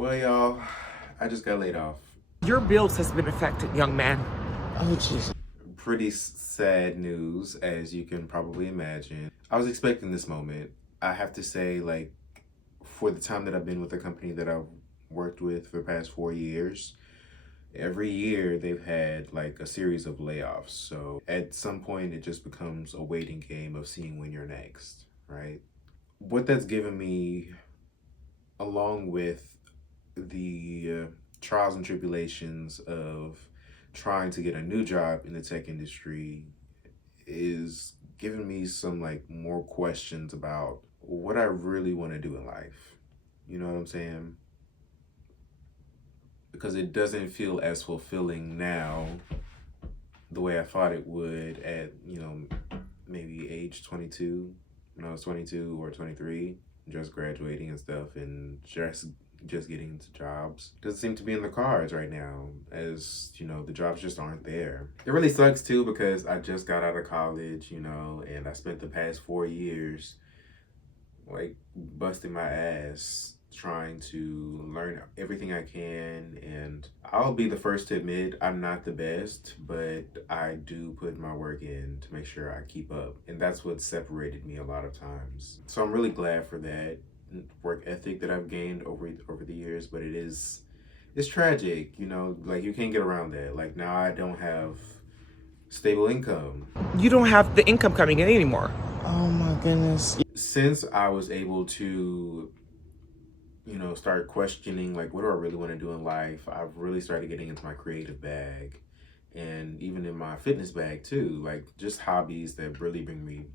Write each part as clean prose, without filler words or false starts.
Well, y'all, I just got laid off. Your bills has been affected, young man. Oh, jeez. Pretty sad news, as you can probably imagine. I was expecting this moment. I have to say, like, for the time that I've been with the company that I've worked with for the past 4 years, every year they've had like a series of layoffs. So at some point, it just becomes a waiting game of seeing when you're next, right? What that's given me, along with the trials and tribulations of trying to get a new job in the tech industry, is giving me some like more questions about what I really want to do in life. You know what I'm saying? Because it doesn't feel as fulfilling now the way I thought it would at, maybe age 22, when I was 22 or 23, just graduating and stuff and just getting into jobs. Doesn't seem to be in the cards right now, as the jobs just aren't there. It really sucks too, because I just got out of college, and I spent the past 4 years like busting my ass trying to learn everything I can. And I'll be the first to admit I'm not the best, but I do put my work in to make sure I keep up. And that's what separated me a lot of times. So I'm really glad for that work ethic that I've gained over the years, but it's tragic, like you can't get around that. Like now I don't have stable income. You don't have the income coming in anymore. Oh my goodness. Since I was able to start questioning like what do I really want to do in life, I've really started getting into my creative bag, and even in my fitness bag too, like just hobbies that really bring me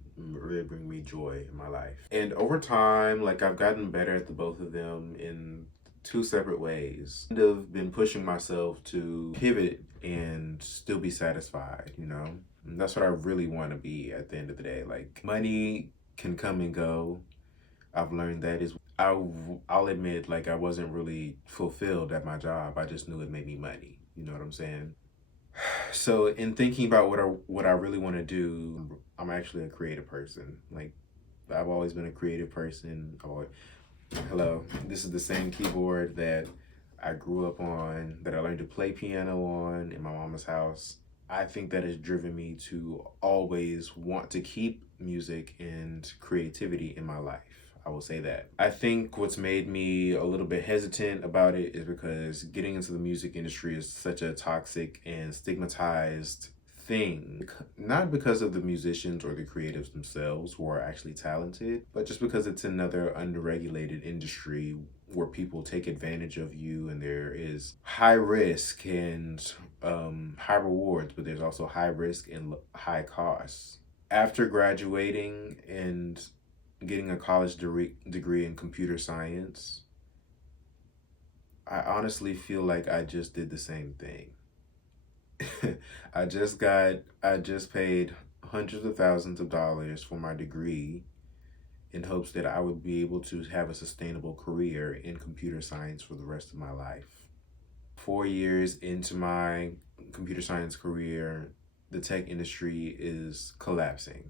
joy in my life. And over time, like I've gotten better at the both of them in two separate ways. I've been pushing myself to pivot and still be satisfied, and that's what I really want to be at the end of the day. Like money can come and go. I've learned that is I'll admit, like I wasn't really fulfilled at my job. I just knew it made me money. You know what I'm saying? So in thinking about what I really want to do, I'm actually a creative person. Like I've always been a creative person. Hello, this is the same keyboard that I grew up on, that I learned to play piano on in my mama's house. I think that has driven me to always want to keep music and creativity in my life. I will say that. I think what's made me a little bit hesitant about it is because getting into the music industry is such a toxic and stigmatized thing. Not because of the musicians or the creatives themselves who are actually talented, but just because it's another underregulated industry where people take advantage of you, and there is high risk and high rewards, but there's also high risk and high costs. After graduating and getting a college degree in computer science, I honestly feel like I just did the same thing. I just paid hundreds of thousands of dollars for my degree in hopes that I would be able to have a sustainable career in computer science for the rest of my life. 4 years into my computer science career, the tech industry is collapsing.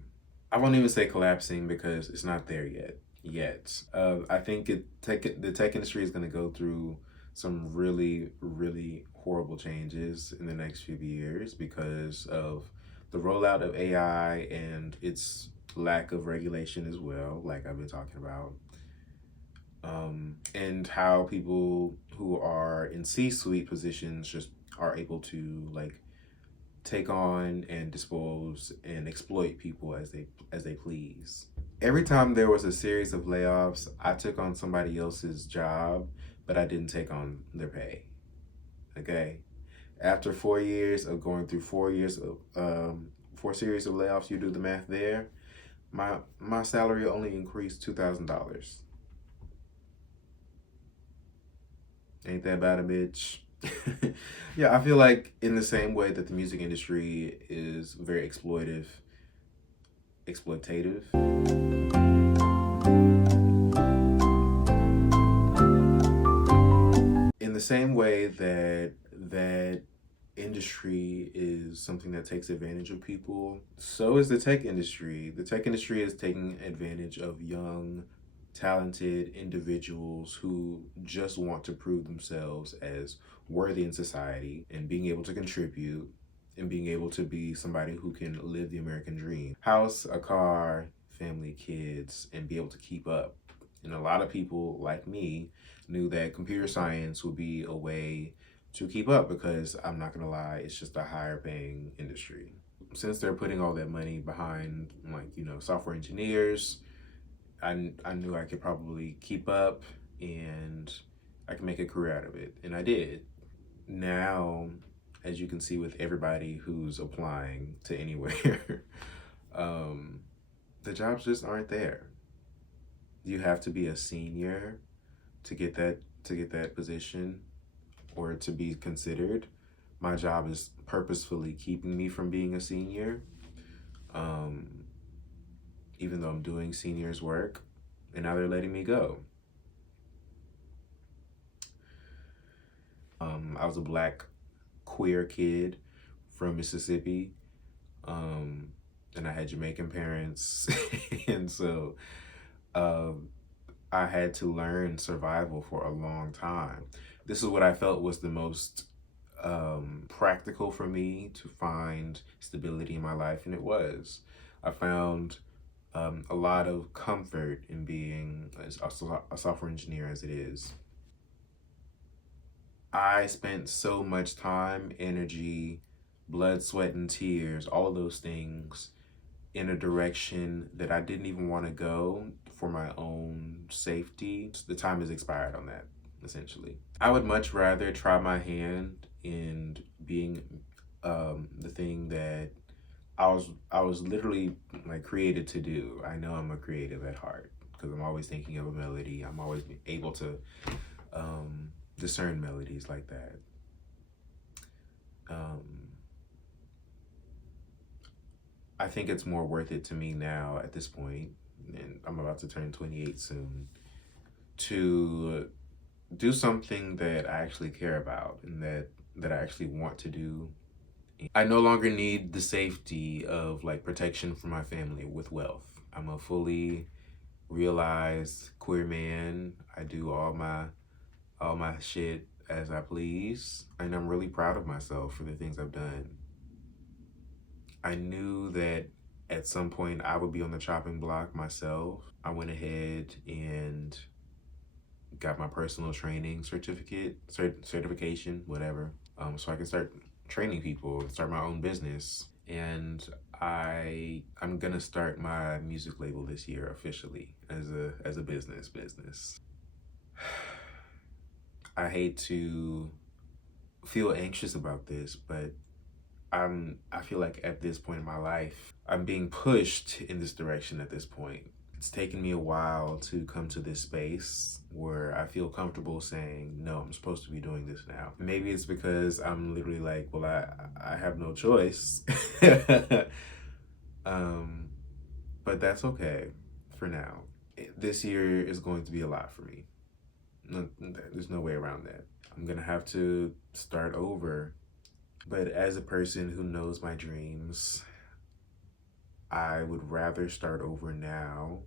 I won't even say collapsing because it's not there yet. I think the tech industry is going to go through some really, really horrible changes in the next few years because of the rollout of AI and its lack of regulation as well, like I've been talking about. And how people who are in C-suite positions just are able to like take on and dispose and exploit people as they please. Every time there was a series of layoffs, I took on somebody else's job, but I didn't take on their pay. Okay? After 4 years of going through 4 years of 4 series of layoffs, you do the math there. My salary only increased $2,000. Ain't that bad a bitch? Yeah, I feel like in the same way that the music industry is very exploitative. In the same way that industry is something that takes advantage of people, so is the tech industry. The tech industry is taking advantage of young talented individuals who just want to prove themselves as worthy in society and being able to contribute and being able to be somebody who can live the American dream. House, a car, family, kids, and be able to keep up. And a lot of people like me knew that computer science would be a way to keep up because I'm not gonna lie, it's just a higher paying industry. Since they're putting all that money behind software engineers, I knew I could probably keep up and I can make a career out of it. And I did. Now, as you can see with everybody who's applying to anywhere, the jobs just aren't there. You have to be a senior to get that position or to be considered. My job is purposefully keeping me from being a senior. Even though I'm doing seniors work, and now they're letting me go. I was a black queer kid from Mississippi, and I had Jamaican parents, and so I had to learn survival for a long time. This is what I felt was the most practical for me to find stability in my life, and it was. I found a lot of comfort in being a software engineer as it is. I spent so much time, energy, blood, sweat, and tears, all of those things, in a direction that I didn't even want to go for my own safety. The time has expired on that, essentially. I would much rather try my hand in being the thing that I was literally like created to do. I know I'm a creative at heart because I'm always thinking of a melody. I'm always able to discern melodies like that. I think it's more worth it to me now at this point, and I'm about to turn 28 soon, to do something that I actually care about and that I actually want to do. I no longer need the safety of like protection from my family with wealth. I'm a fully realized queer man. I do all my shit as I please, and I'm really proud of myself for the things I've done. I knew that at some point I would be on the chopping block myself. I went ahead and got my personal training certification, whatever, so I can start training people, start my own business. And I'm gonna start my music label this year officially as a business. I hate to feel anxious about this, but I feel like at this point in my life, I'm being pushed in this direction at this point. It's taken me a while to come to this space where I feel comfortable saying, no, I'm supposed to be doing this now. Maybe it's because I'm literally like, well, I have no choice. But that's okay for now. This year is going to be a lot for me. No, there's no way around that. I'm gonna have to start over. But as a person who knows my dreams, I would rather start over now.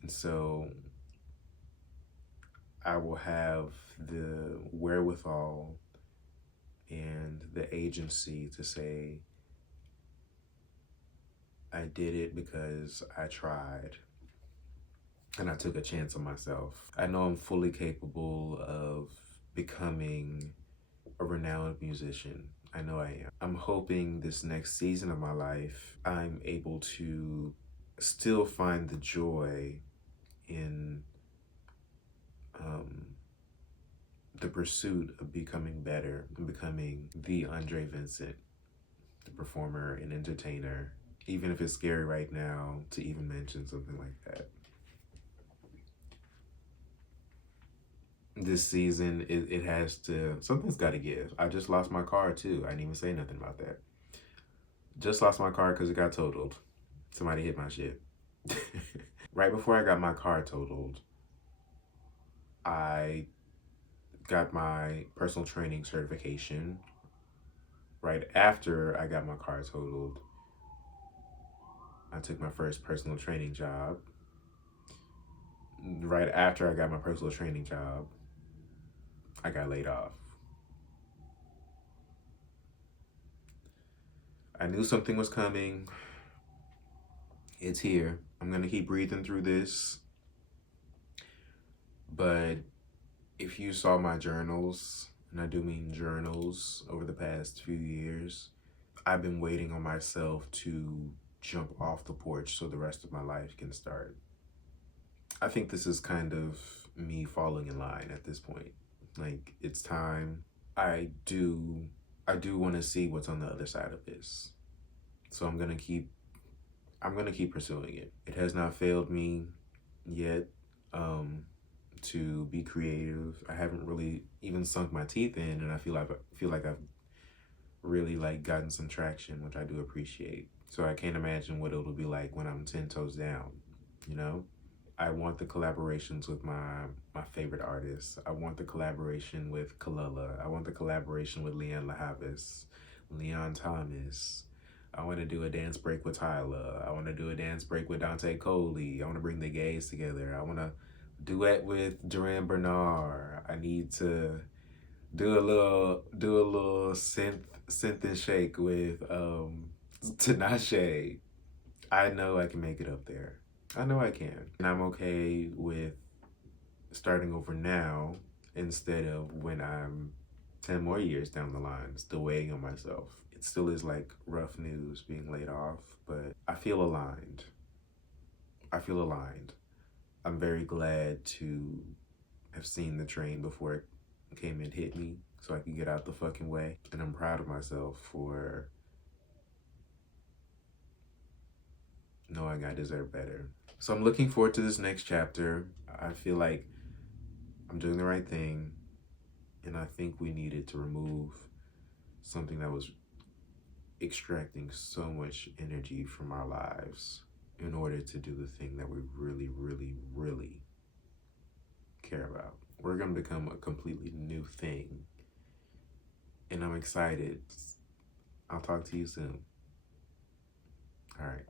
And so I will have the wherewithal and the agency to say, I did it because I tried and I took a chance on myself. I know I'm fully capable of becoming a renowned musician. I know I am. I'm hoping this next season of my life, I'm able to still find the joy in the pursuit of becoming better and becoming the Andre Vincent, the performer and entertainer, even if it's scary right now to even mention something like that. This season, it has to, something's got to give. I just lost my car too. I didn't even say nothing about that. Just lost my car because it got totaled. Somebody hit my shit. Right before I got my car totaled, I got my personal training certification. Right after I got my car totaled, I took my first personal training job. right after I got my personal training job, I got laid off. I knew something was coming. It's here. I'm gonna keep breathing through this. But if you saw my journals, and I do mean journals, over the past few years, I've been waiting on myself to jump off the porch so the rest of my life can start. I think this is kind of me falling in line at this point. Like, it's time. I do want to see what's on the other side of this. So I'm gonna keep pursuing it. It has not failed me yet to be creative. I haven't really even sunk my teeth in, and I feel like I've really like gotten some traction, which I do appreciate. So I can't imagine what it'll be like when I'm 10 toes down, you know? I want the collaborations with my favorite artists. I want the collaboration with Kalila. I want the collaboration with Leon Lahavis, Leon Thomas. I want to do a dance break with Tyler. I want to do a dance break with Dante Coley. I want to bring the gays together. I want to duet with Duran Bernard. I need to do a little synth and shake with Tinashe. I know I can make it up there. I know I can. And I'm okay with starting over now instead of when I'm 10 more years down the line, still waiting on myself. It still is like rough news being laid off, but I feel aligned. I'm very glad to have seen the train before it came and hit me so I could get out the fucking way. And I'm proud of myself for knowing I deserve better. So I'm looking forward to this next chapter. I feel like I'm doing the right thing, and I think we needed to remove something that was extracting so much energy from our lives in order to do the thing that we really, really, really care about. We're going to become a completely new thing, and I'm excited. I'll talk to you soon. All right.